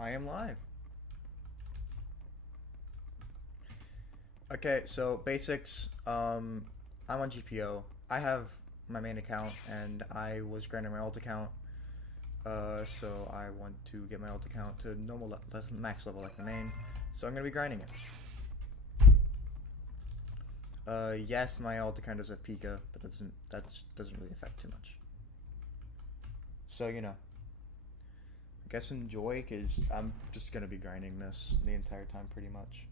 I am live. Okay, so basics. I'm on GPO. I have my main account, and I was granted my alt account. So I want to get my alt account to max level like the main. So I'm gonna be grinding it. Yes, my alt account does have Pika, but that doesn't really affect too much. So you know, I guess enjoy, cause I'm just gonna be grinding this the entire time pretty much.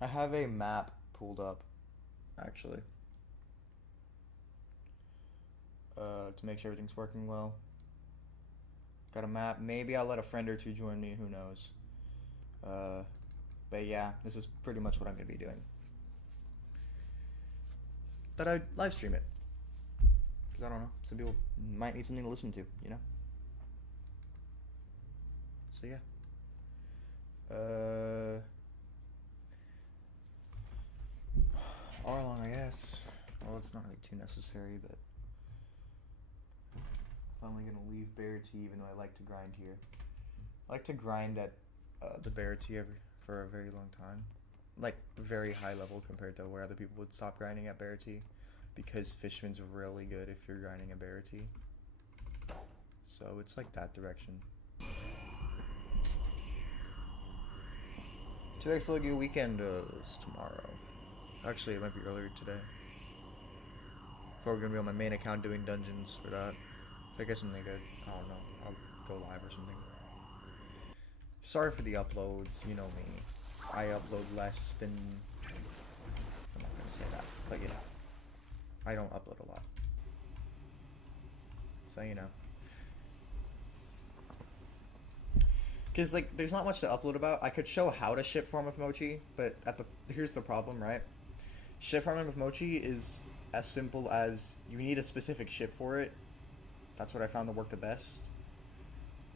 I have a map pulled up, actually, to make sure everything's working well. Got a map. Maybe I'll let a friend or two join me. Who knows? But yeah, this is pretty much what I'm gonna be doing. But I'd live stream it, because I don't know. Some people might need something to listen to, you know. So yeah. Hour long, I guess. Well, it's not really too necessary, but finally gonna leave Bear Tea, even though I like to grind here. I like to grind at the Bear Tea for a very long time, like very high level compared to where other people would stop grinding at Bear Tea, because Fishman's really good if you're grinding a Bear Tea. So it's like that direction. 2x Logie weekend is tomorrow. Actually, it might be earlier today. Probably gonna be on my main account doing dungeons for that. If I get something good, I don't know. I'll go live or something. Sorry for the uploads, you know me. I upload less than... I'm not gonna say that, but you know. I don't upload a lot. So, you know. Because, like, there's not much to upload about. I could show how to ship farm with Mochi, but here's the problem, right? Ship farming with Mochi is as simple as you need a specific ship for it. That's what I found to work the best.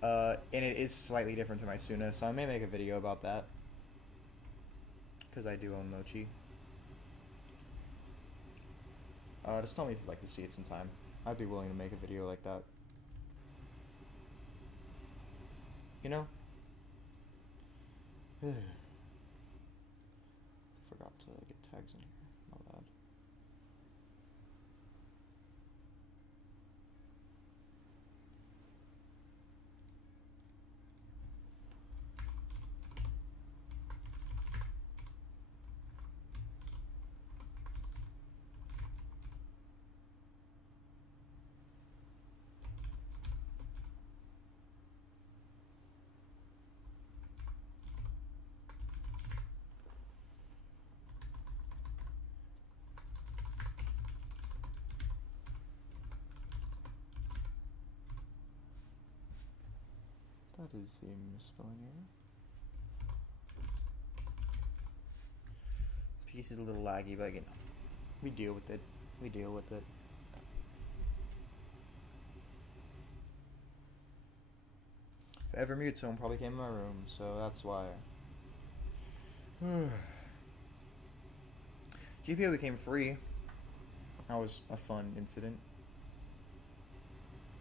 And it is slightly different to my Suna, so I may make a video about that. Because I do own Mochi. Just tell me if you'd like to see it sometime. I'd be willing to make a video like that. You know? Forgot to get tags in here. My bad. That is a misspelling error. Piece is a little laggy, but you know, we deal with it. We deal with it. If ever mute, someone probably came in my room, so that's why. GPO became free. That was a fun incident.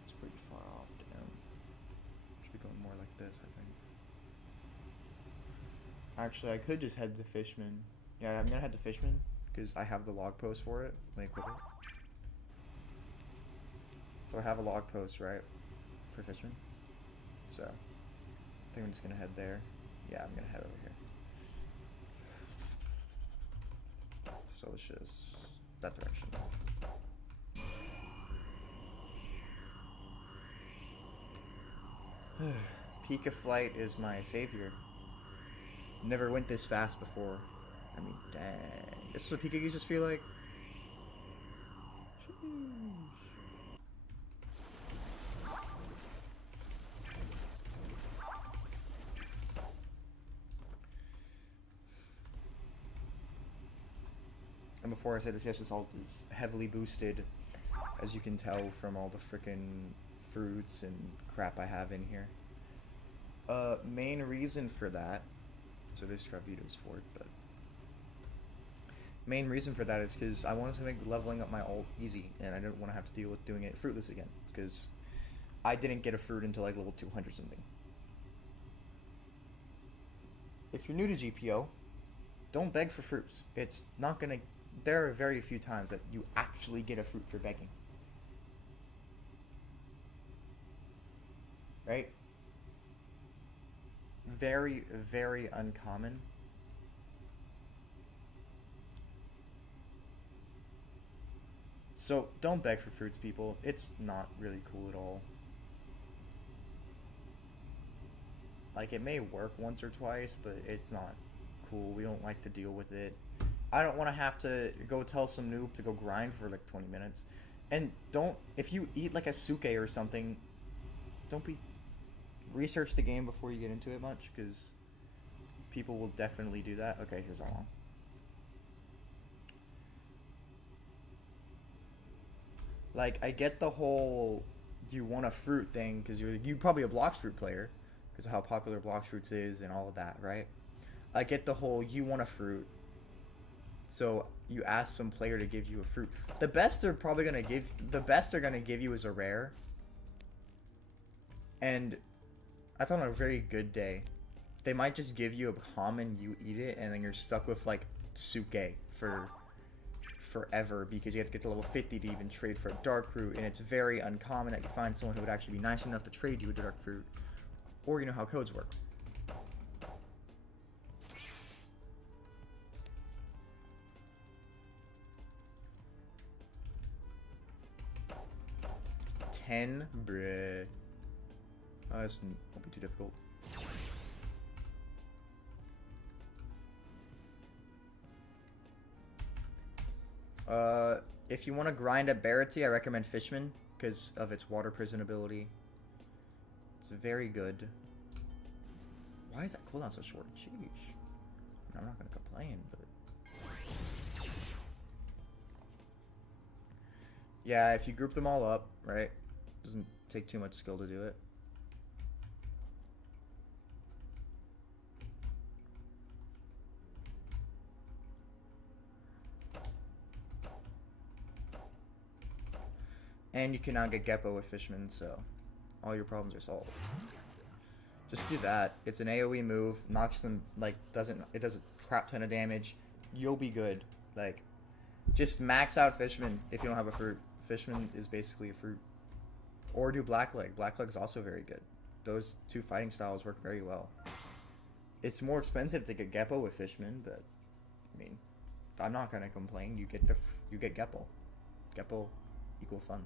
It's pretty far off, damn. Should be going more like this, I think. Actually, I could just head to Fishman. Yeah, I'm gonna head to Fishman, because I have the log post for it. Let me equip it. So I have a log post, right? For Fishman. So, I think I'm just gonna head there. Yeah, I'm gonna head over here. So it's just that direction. Pika Flight is my savior. Never went this fast before. I mean, dang. This is what Pika users feel like? And before I say this, yes, this alt is heavily boosted, as you can tell from all the frickin' fruits and crap I have in here. Main reason for that, so there's videos for it, but main reason for that is because I wanted to make leveling up my alt easy, and I didn't want to have to deal with doing it fruitless again, because I didn't get a fruit until like level 200 something. If you're new to GPO, don't beg for fruits. It's not gonna. There are very few times that you actually get a fruit for begging. Right? Very, very uncommon. So don't beg for fruits, people. It's not really cool at all. Like, it may work once or twice, but it's not cool. We don't like to deal with it. I don't want to have to go tell some noob to go grind for like 20 minutes. And don't, if you eat like a suke or something, don't be, research the game before you get into it much, because people will definitely do that. Okay, here's our long. Like, I get the whole you want a fruit thing, because you're probably a Blox Fruit player, because of how popular Blox Fruits is and all of that, right? I get the whole you want a fruit, so you ask some player to give you a fruit. The best they're gonna give you is a rare. And I thought on a very good day, they might just give you a common, you eat it, and then you're stuck with like suke for forever, because you have to get to level 50 to even trade for a dark fruit, and it's very uncommon that you find someone who would actually be nice enough to trade you a dark fruit, or you know how codes work. Bruh. Oh, this won't be too difficult. If you want to grind at Barity, I recommend Fishman because of its water prison ability. It's very good. Why is that cooldown so short? Sheesh. I'm not gonna complain, but yeah, if you group them all up, right? Doesn't take too much skill to do it. And you can now get Geppo with Fishman, so all your problems are solved. Just do that. It's an AoE move, knocks them, like, it does a crap ton of damage. You'll be good. Like, just max out Fishman if you don't have a fruit. Fishman is basically a fruit. Or do Blackleg. Blackleg is also very good. Those two fighting styles work very well. It's more expensive to get Geppo with Fishman, but I mean, I'm not gonna complain. You get Geppo. Geppo equal fun.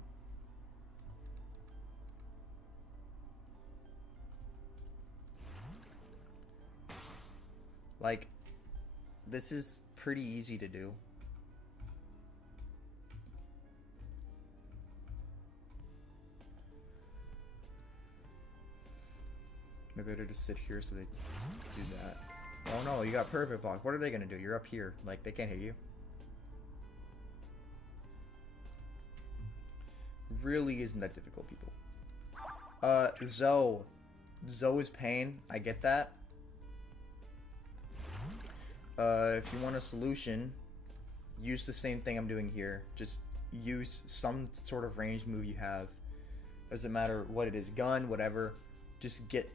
Like, this is pretty easy to do. Maybe I better just sit here so they just do that. Oh no, you got perfect block. What are they gonna do? You're up here. Like, they can't hit you. Really isn't that difficult, people. Zoe. Zoe is pain. I get that. If you want a solution, use the same thing I'm doing here. Just use some sort of ranged move you have. Doesn't matter what it is, gun, whatever. Just get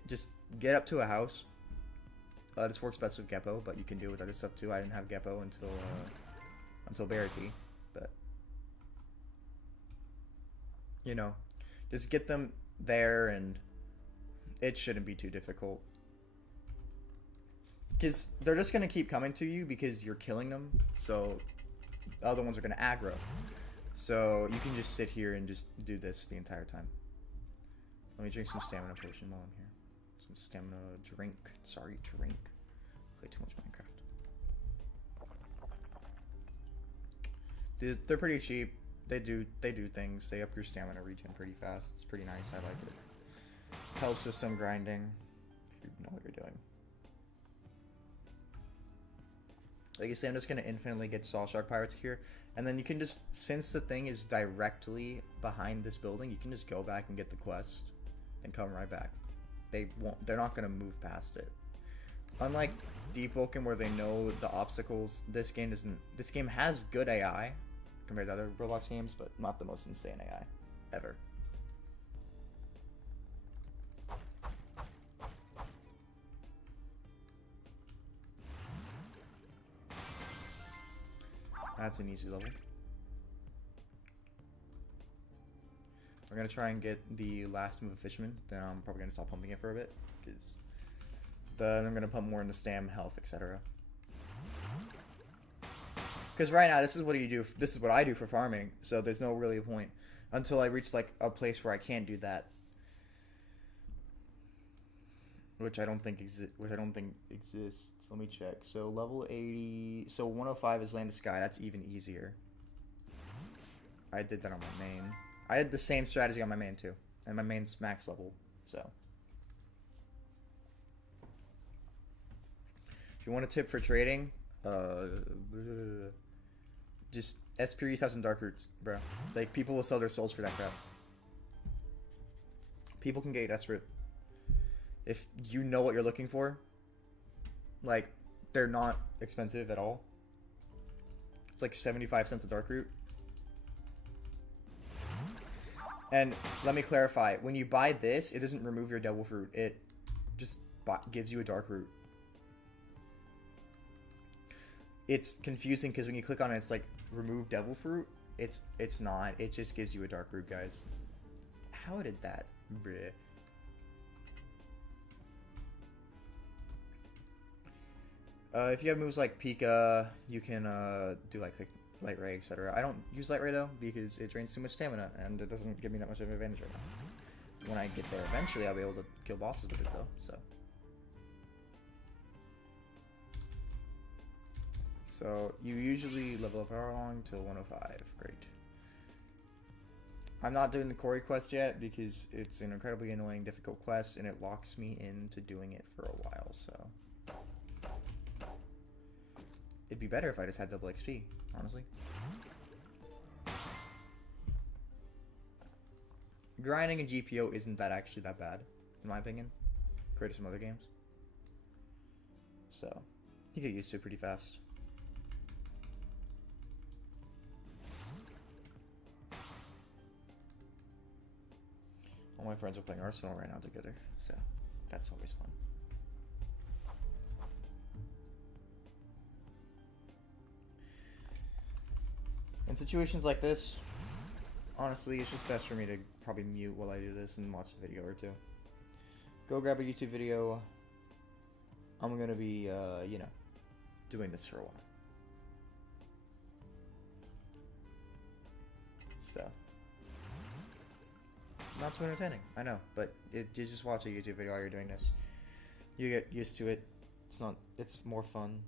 up to a house. This works best with Geppo, but you can do it with other stuff too. I didn't have Geppo until Barity, but you know, just get them there, and it shouldn't be too difficult. Because they're just going to keep coming to you because you're killing them, so the other ones are going to aggro. So you can just sit here and just do this the entire time. Let me drink some stamina potion while I'm here. Some stamina drink. Sorry, drink. Play too much Minecraft. They're pretty cheap. They do things. They up your stamina regen pretty fast. It's pretty nice. I like it. Helps with some grinding if you know what you're doing. Like I say, I'm just going to infinitely get Saw Shark Pirates here. And then you can just, since the thing is directly behind this building, you can just go back and get the quest and come right back. They're not going to move past it. Unlike Deep Vulcan, where they know the obstacles, this game has good AI compared to other Roblox games, but not the most insane AI ever. That's an easy level. We're gonna try and get the last move of Fisherman. Then I'm probably gonna stop pumping it for a bit, because then I'm gonna pump more into stam, health, etc. Because right now, this is what you do. This is what I do for farming. So there's no really point until I reach like a place where I can't do that, which I don't think exists. Let me check. So level 80. So 105 is Land of Sky. That's even easier. I did that on my main. I had the same strategy on my main too, and my main's max level. So if you want a tip for trading, just SP resets and Dark Roots, bro. Like, people will sell their souls for that crap. People can get desperate. If you know what you're looking for, like, they're not expensive at all. It's like 75 cents a Dark Root. And let me clarify, when you buy this, it doesn't remove your Devil Fruit. It just gives you a Dark Root. It's confusing because when you click on it, it's like remove Devil Fruit. It's not. It just gives you a Dark Root, guys. How did that? Bleh. If you have moves like Pika, you can do like Light Ray, etc. I don't use Light Ray though because it drains too much stamina and it doesn't give me that much of an advantage right now. When I get there eventually, I'll be able to kill bosses with it though. So you usually level up Power Long till 105. Great. I'm not doing the Cory quest yet because it's an incredibly annoying, difficult quest, and it locks me into doing it for a while. So it'd be better if I just had double XP, honestly. Grinding in GPO isn't actually that bad, in my opinion, compared to some other games. So you get used to it pretty fast. All my friends are playing Arsenal right now together, so that's always fun. In situations like this, honestly, it's just best for me to probably mute while I do this and watch a video or two. Go grab a YouTube video. I'm gonna be, you know, doing this for a while. So. Not too entertaining, I know, but you just watch a YouTube video while you're doing this. You get used to it. It's more fun.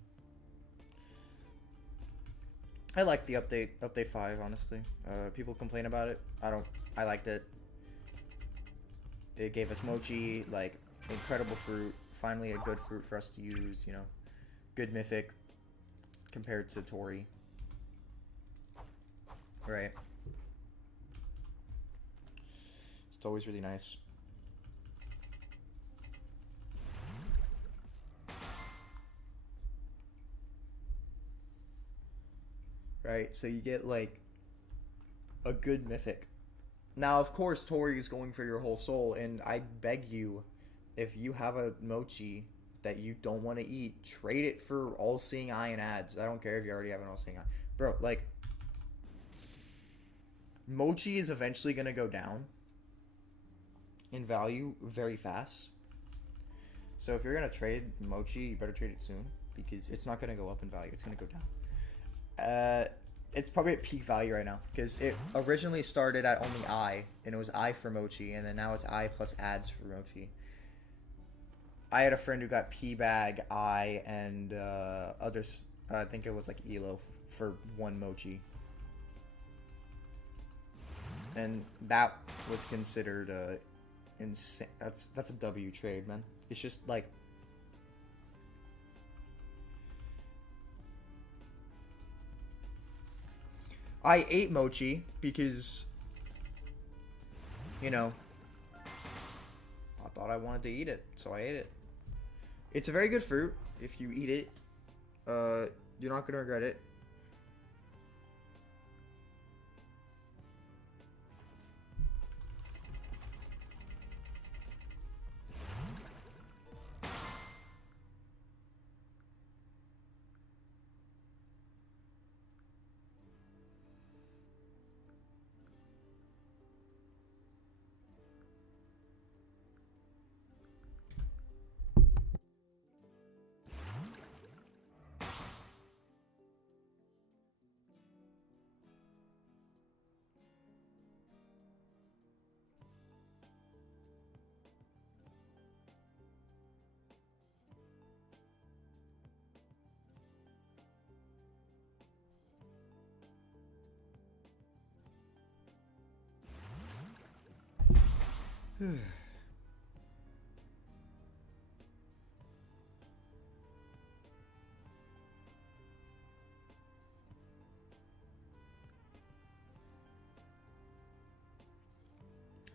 I like the update 5, honestly. People complain about it. I liked it. It gave us Mochi, like, incredible fruit. Finally a good fruit for us to use, you know. Good mythic compared to Tori. Right. It's always really nice. Right, so you get like a good mythic. Now, of course, Tori is going for your whole soul, and I beg you, if you have a Mochi that you don't want to eat, trade it for All-Seeing Eye and ads. I don't care if you already have an All-Seeing Eye. Bro, like, Mochi is eventually going to go down in value very fast. So if you're going to trade Mochi, you better trade it soon, because it's not going to go up in value. It's going to go down. It's probably at peak value right now, because it originally started at only I, and it was I for Mochi, and then now it's I plus ads for Mochi. I had a friend who got P-Bag, I, and others, I think it was like Elo for one Mochi. And that was considered insane. That's a W trade, man. It's just like, I ate Mochi because, you know, I thought I wanted to eat it, so I ate it. It's a very good fruit. If you eat it, you're not gonna regret it. I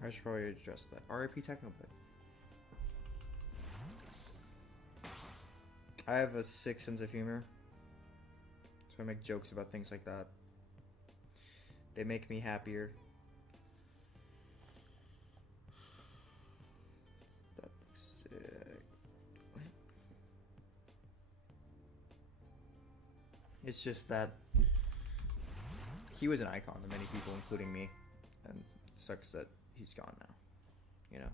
should probably address that. RIP Technoblade. I have a sick sense of humor, so I make jokes about things like that. They make me happier. That looks sick. It's just that he was an icon to many people, including me, and it sucks that he's gone now. You know.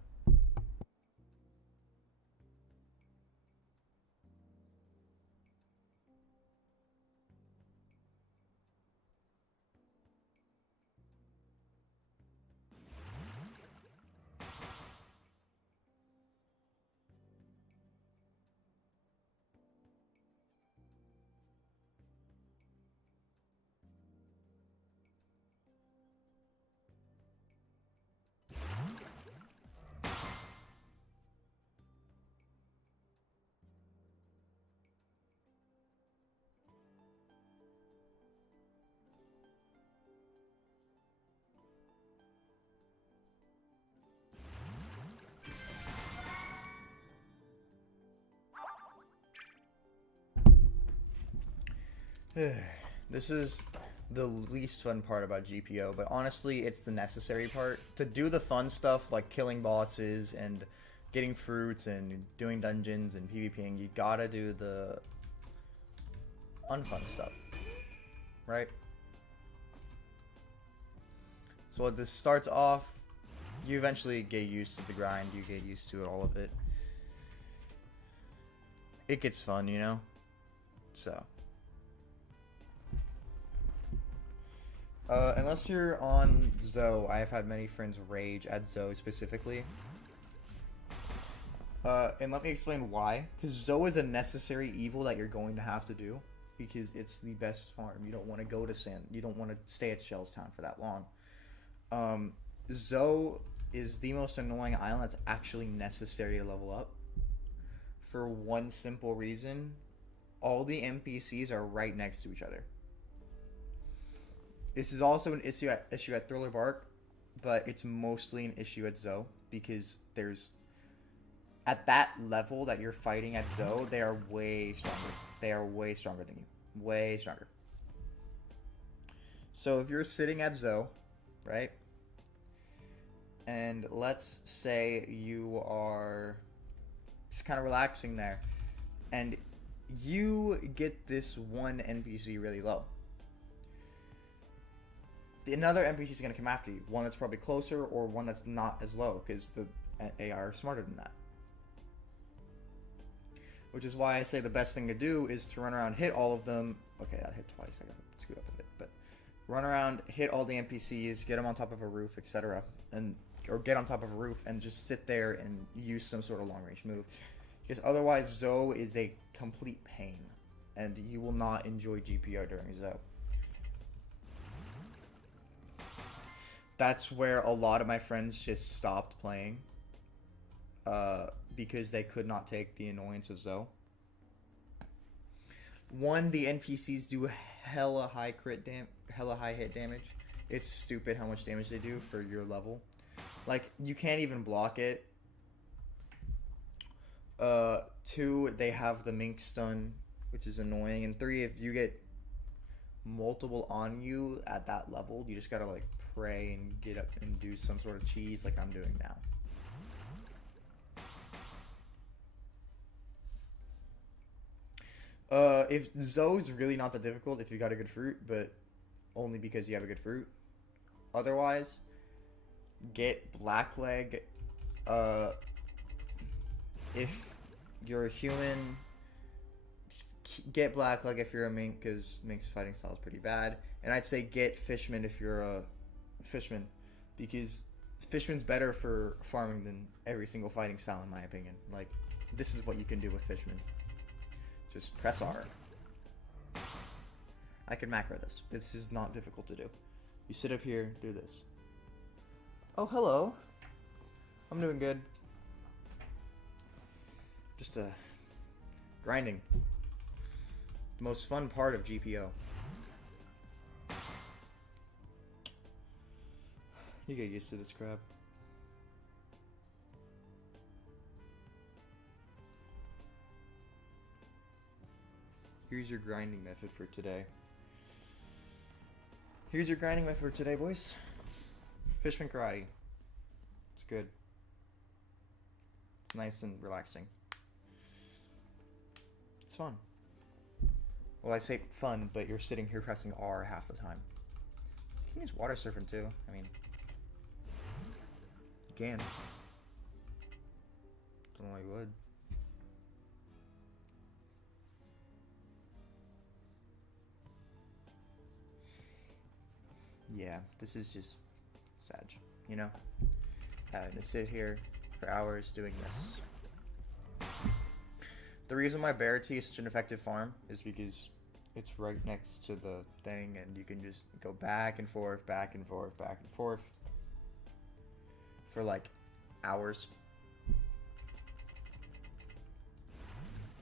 This is the least fun part about GPO, but honestly, it's the necessary part. To do the fun stuff like killing bosses and getting fruits and doing dungeons and PvPing, you gotta do the unfun stuff, right? So what this starts off, you eventually get used to the grind, you get used to it, all of it. It gets fun, you know? So. Unless you're on Zoe, I've had many friends rage at Zoe specifically. And let me explain why. Because Zoe is a necessary evil that you're going to have to do. Because it's the best farm. You don't want to go to Sand. You don't want to stay at Shellstown for that long. Zoe is the most annoying island that's actually necessary to level up. For one simple reason. All the NPCs are right next to each other. This is also an issue at Thriller Bark, but it's mostly an issue at Zoe because there's at that level that you're fighting at Zoe, they are way stronger. They are way stronger than you. Way stronger. So if you're sitting at Zoe, right? And let's say you are just kind of relaxing there, and you get this one NPC really low. Another NPC is going to come after you. One that's probably closer or one that's not as low because the AI are smarter than that. Which is why I say the best thing to do is to run around, hit all of them. Okay, that hit twice. I got to scoot up a bit. But run around, hit all the NPCs, get them on top of a roof, etc. Or get on top of a roof and just sit there and use some sort of long-range move. Because otherwise, Zoe is a complete pain. And you will not enjoy GPO during Zoe. That's where a lot of my friends just stopped playing because they could not take the annoyance of Zoe. One, the NPCs do hella high hit damage. It's stupid how much damage they do for your level. Like, you can't even block it. Two, they have the Mink Stun, which is annoying. And three, if you get multiple on you at that level, you just gotta like pray and get up and do some sort of cheese like I'm doing now. If Zoe's really not that difficult if you got a good fruit, but only because you have a good fruit. Otherwise, get Blackleg. If you're a human, get Blackleg if you're a Mink, because Mink's fighting style is pretty bad. And I'd say get Fishman if you're a Fishman, because Fishman's better for farming than every single fighting style in my opinion. Like, this is what you can do with Fishman. Just press R. I can macro this. This is not difficult to do. You sit up here, do this. Oh, hello. I'm doing good. Just grinding. The most fun part of GPO. You get used to this crap. Here's your grinding method for today. Here's your grinding method for today, boys. Fishman karate. It's good. It's nice and relaxing. It's fun. Well, I say fun, but you're sitting here pressing R half the time. You can use water surfing too. I mean, you can. Don't know why you would. Yeah, this is just sad, you know? Having to sit here for hours doing this. The reason why Bear Tea is such an effective farm is because it's right next to the thing and you can just go back and forth, back and forth, back and forth for like hours.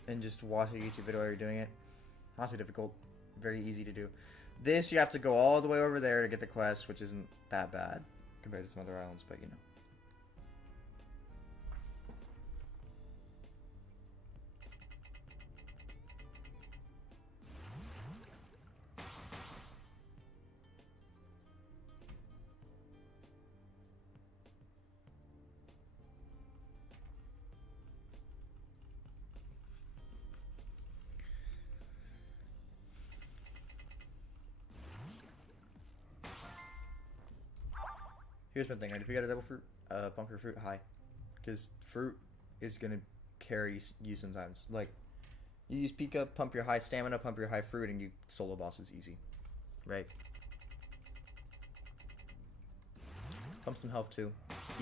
And just watch a YouTube video while you're doing it. Not too difficult. Very easy to do. This, you have to go all the way over there to get the quest, which isn't that bad compared to some other islands, but you know. Here's my thing, if you got a double fruit, bump your fruit high. Because fruit is going to carry you sometimes. Like, you use Pika, pump your high stamina, pump your high fruit, and you solo bosses easy. Right? Pump some health too.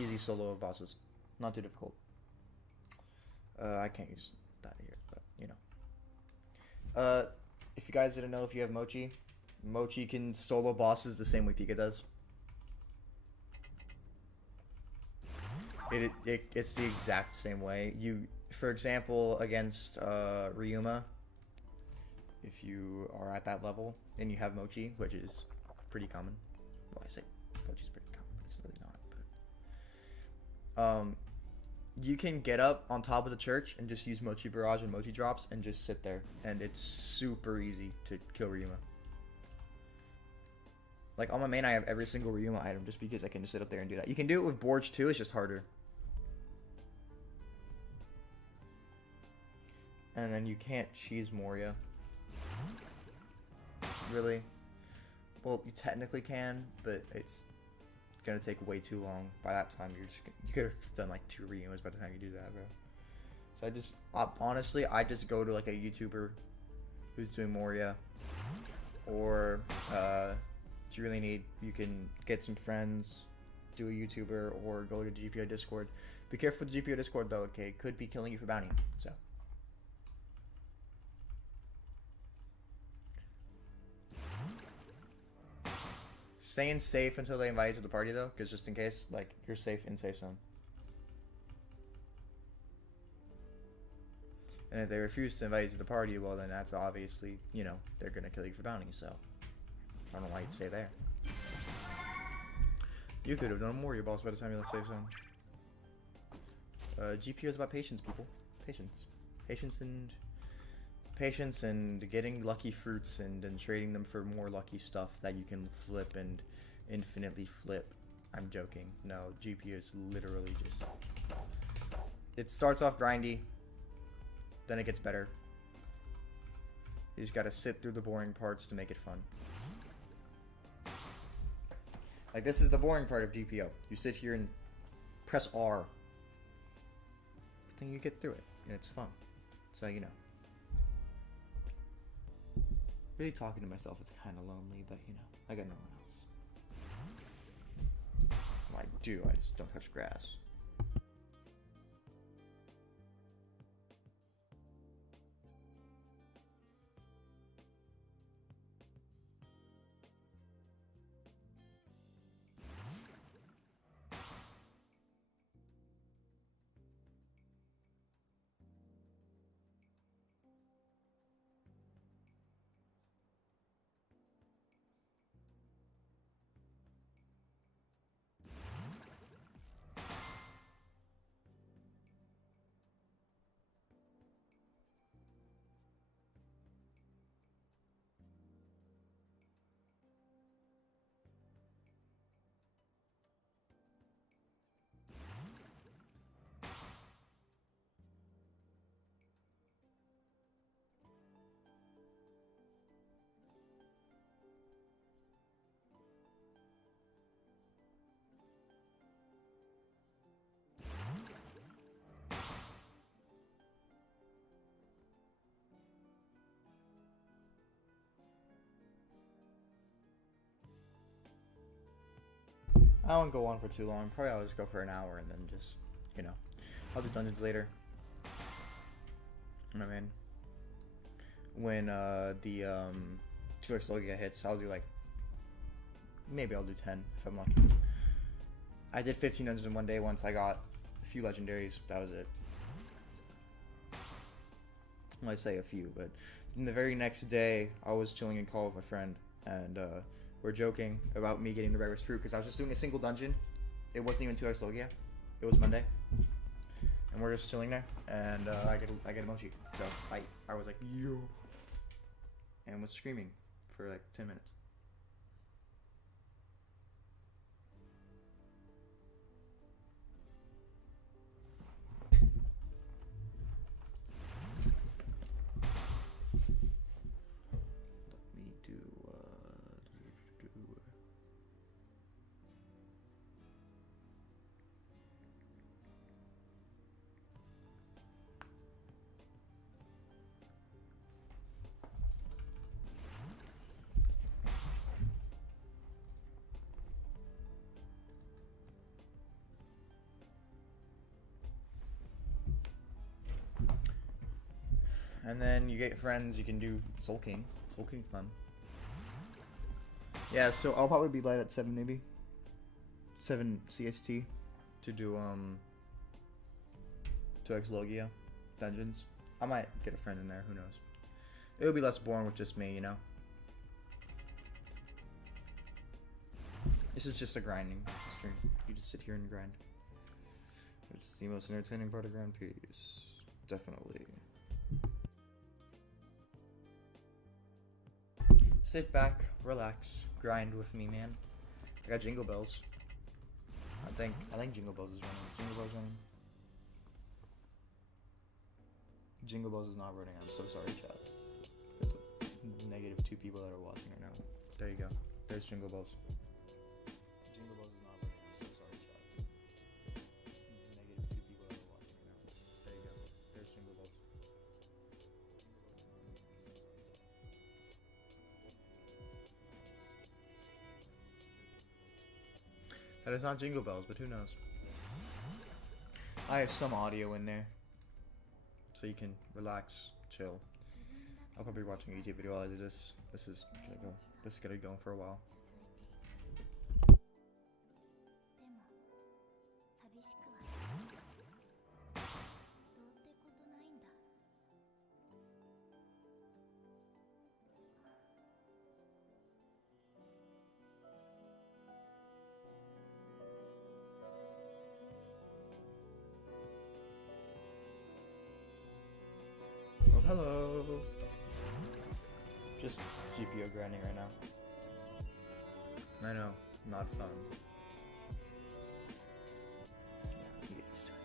Easy solo of bosses. Not too difficult. I can't use that here, but, you know. If you guys didn't know, if you have Mochi, Mochi can solo bosses the same way Pika does. It's the exact same way. You, for example, against Ryuma, if you are at that level and you have Mochi, which is pretty common. Well, I say Mochi's pretty common, but it's really not. But you can get up on top of the church and just use Mochi Barrage and Mochi Drops and just sit there, and it's super easy to kill Ryuma. Like, on my main, I have every single Ryuma item just because I can just sit up there and do that. You can do it with Borge too, it's just harder. And then you can't cheese Moria. Really? Well, you technically can, but it's gonna take way too long. By that time, you could have done like 2 Ryumas by the time you do that, bro. So I just, honestly, I just go to like a YouTuber who's doing Moria. Or, if you really need, you can get some friends, do a YouTuber, or go to GPO Discord. Be careful with the GPO Discord though, okay? It could be killing you for bounty, so. Staying safe until they invite you to the party though, because just in case, like, you're safe in safe zone. And if they refuse to invite you to the party, well then that's obviously, you know, they're gonna kill you for bounty, so. I don't know why you'd stay there. You could have done more your boss by the time you left safe zone. GPO is about patience, people. Patience. Patience and getting lucky fruits and then trading them for more lucky stuff that you can flip and infinitely flip. I'm joking. No, GPO is literally just... It starts off grindy, then it gets better. You just gotta sit through the boring parts to make it fun. Like, this is the boring part of GPO. You sit here and press R. But then you get through it, and it's fun. So, you know. Really talking to myself is kind of lonely, but, you know, I got no one else. Well, I do, I just don't touch grass. I won't go on for too long. Probably I'll just go for an hour and then just, you know, I'll do dungeons later. I mean, when the 2x Logia hits, I'll do like, maybe I'll do 10 if I'm lucky. I did 15 dungeons in one day once. I got a few legendaries. That was it. I might say a few, but then the very next day, I was chilling in call with my friend, and we're joking about me getting the rarest fruit because I was just doing a single dungeon. It wasn't even 2x Logia. It was Monday, and we're just chilling there, and I get a mochi. So I was like, yo, and was screaming for like 10 minutes. And then you get friends, you can do Soul King. Soul King fun. Yeah, so I'll probably be live at 7 maybe. 7 CST to do 2x Logia dungeons. I might get a friend in there, who knows. It'll be less boring with just me, you know. This is just a grinding stream. You just sit here and grind. It's the most entertaining part of Grand Peace. Definitely. Sit back, relax, grind with me, man. I got Jingle Bells. I think Jingle Bells is running. Jingle Bells running. Jingle Bells is not running. I'm so sorry, chat. Negative 2 people that are watching right now. There you go. There's Jingle Bells. Jingle Bells is not running. I'm so sorry, chat. Negative 2 people that are watching right now. There you go. There's Jingle Bells. That is not Jingle Bells, but who knows? I have some audio in there, so you can relax, chill. I'll probably be watching a YouTube video while I do this. This is gonna go on for a while. Oh, hello. Just GPO grinding right now. I know, not fun. Yeah, you get used to it.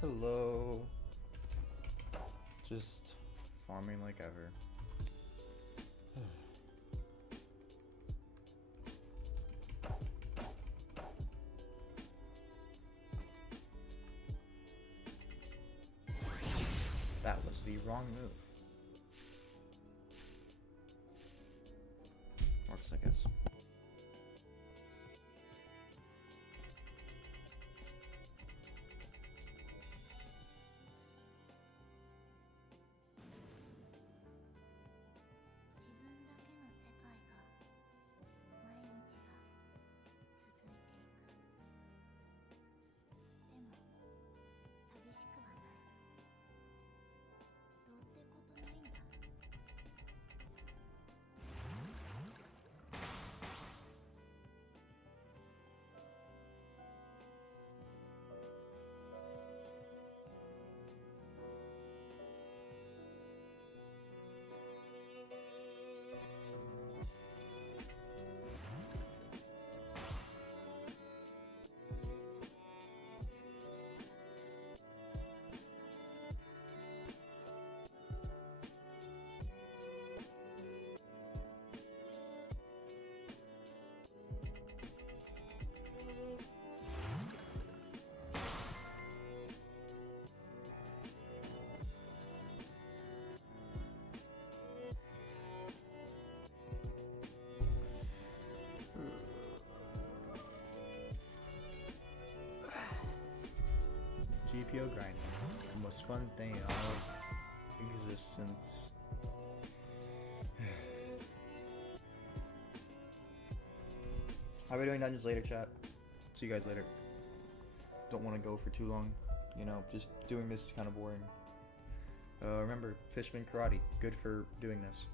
Hello. Just farming like ever. That was the wrong move. Works, I guess. GPO grinding, the most fun thing in all of existence. I'll be doing dungeons later, chat. See you guys later. Don't want to go for too long. You know, just doing this is kind of boring. Remember, Fishman Karate, good for doing this.